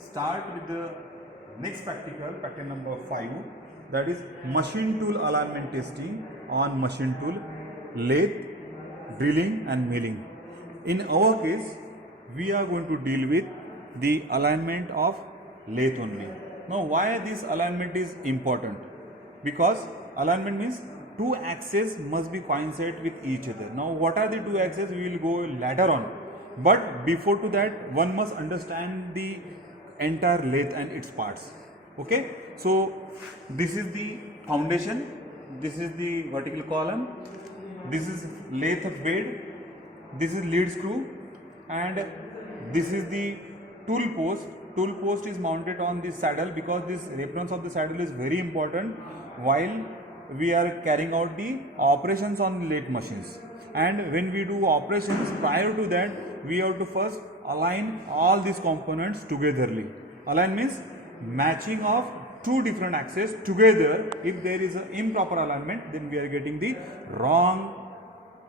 start with the next practical number 5, that is machine tool alignment testing on machine tool, lathe, drilling and milling. In our case, we are going to deal with the alignment of lathe only. Now, why this alignment is important? Because alignment means two axes must be coincide with each other. Now, what are the two axes? We will go later on. But before to that, one must understand the entire lathe and its parts. Okay, so this is the foundation, this is the vertical column, this is lathe bed, this is lead screw, and this is the tool post. Tool post is mounted on this saddle because this reference of the saddle is very important while we are carrying out the operations on lathe machines. And when we do operations, prior to that we have to first align all these components togetherly. Align means matching of two different axes together. If there is an improper alignment, then we are getting the wrong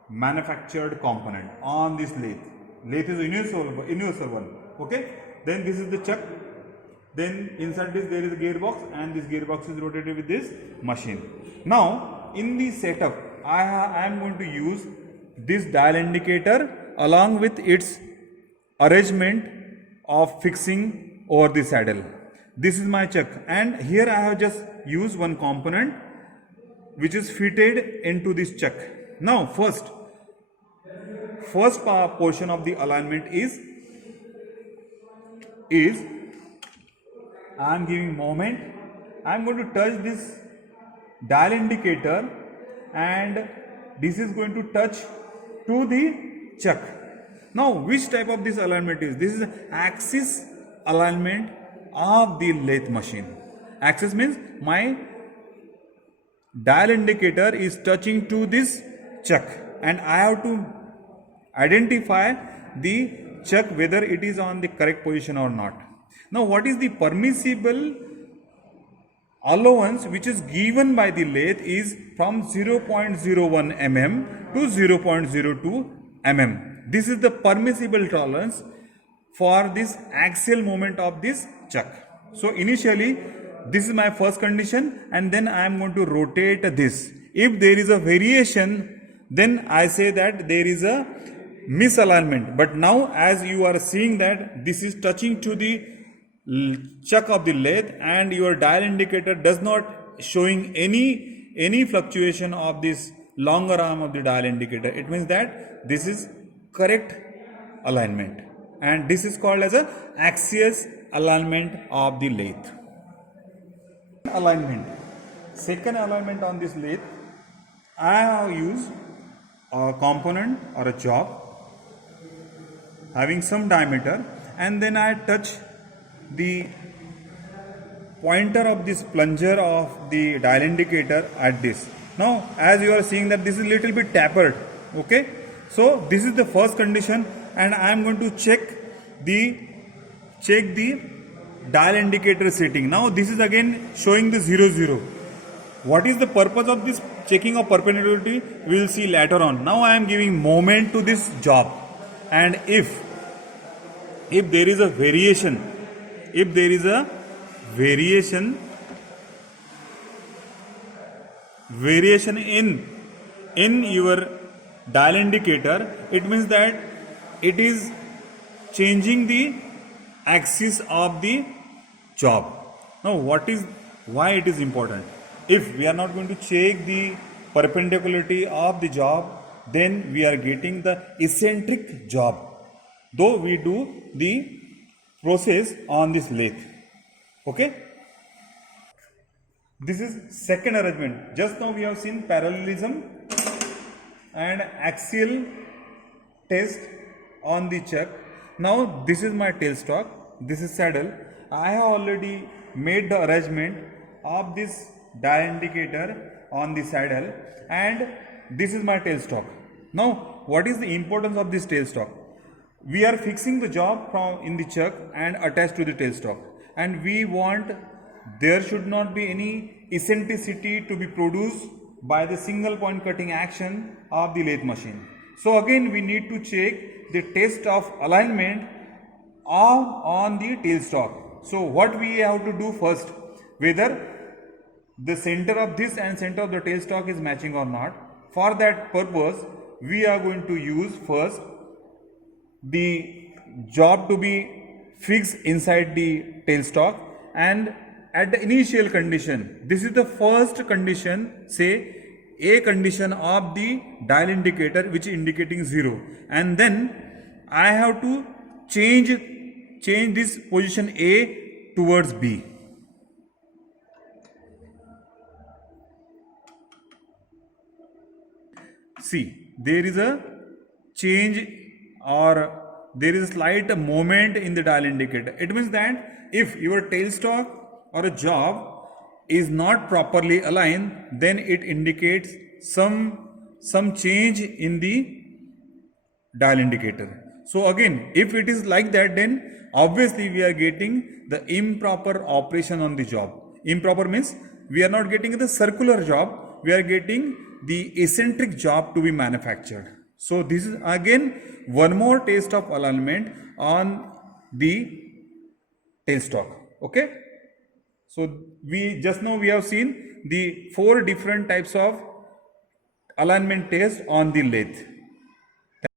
manufactured component on this lathe. Lathe is universal one. Okay. Then this is the chuck. Then inside this there is a gearbox, and this gearbox is rotated with this machine. Now in the setup, I am going to use this dial indicator along with its arrangement of fixing over the saddle. This is my chuck, and here I have just used one component which is fitted into this chuck. Now first portion of the alignment is I am giving moment. I am going to touch this dial indicator and this is going to touch to the chuck. Now which type of this alignment is? This is axis alignment of the lathe machine. Axis means my dial indicator is touching to this chuck, and I have to identify the chuck whether it is on the correct position or not. Now what is the permissible allowance which is given by the lathe is from 0.01 mm to 0.02 mm. This is the permissible tolerance for this axial moment of this chuck. So initially this is my first condition, and then I am going to rotate this. If there is a variation, then I say that there is a misalignment. But now as you are seeing that this is touching to the chuck of the lathe and your dial indicator does not showing any fluctuation of this longer arm of the dial indicator, it means that this is correct alignment, and this is called as a axial alignment of the lathe. Alignment. Second alignment on this lathe, I have used a component or a job having some diameter, and then I touch the pointer of this plunger of the dial indicator at this. Now as you are seeing that this is little bit tapered. Okay, so this is the first condition, and I am going to check the dial indicator setting. Now this is again showing the 0. What is the purpose of this checking of perpendicularity? We will see later on. Now I am giving moment to this job, and if there is a variation, in your dial indicator, it means that it is changing the axis of the job. Now why it is important? If we are not going to check the perpendicularity of the job, then we are getting the eccentric job, though we do the process on this lathe. Okay, this is second arrangement. Just now we have seen parallelism and axial test on the chuck. Now this is my tailstock, this is saddle. I have already made the arrangement of this dial indicator on the saddle, and this is my tailstock. Now what is the importance of this tailstock? We are fixing the job from in the chuck and attached to the tailstock, and we want there should not be any eccentricity to be produced by the single point cutting action of the lathe machine. So again we need to check the test of alignment on the tailstock. So what we have to do first, whether the center of this and center of the tailstock is matching or not. For that purpose, we are going to use first the job to be fixed inside the tailstock, and at the initial condition, this is the first condition, say a condition of the dial indicator which is indicating 0, and then I have to change this position A towards B. See, there is a change or there is a slight movement in the dial indicator. It means that if your tailstock or a job is not properly aligned, then it indicates some change in the dial indicator. So again, if it is like that, then obviously we are getting the improper operation on the job. Improper means we are not getting the circular job, we are getting the eccentric job to be manufactured. So this is again one more taste of alignment on the tailstock. Okay. So we just now we have seen the 4 different types of alignment test on the lathe.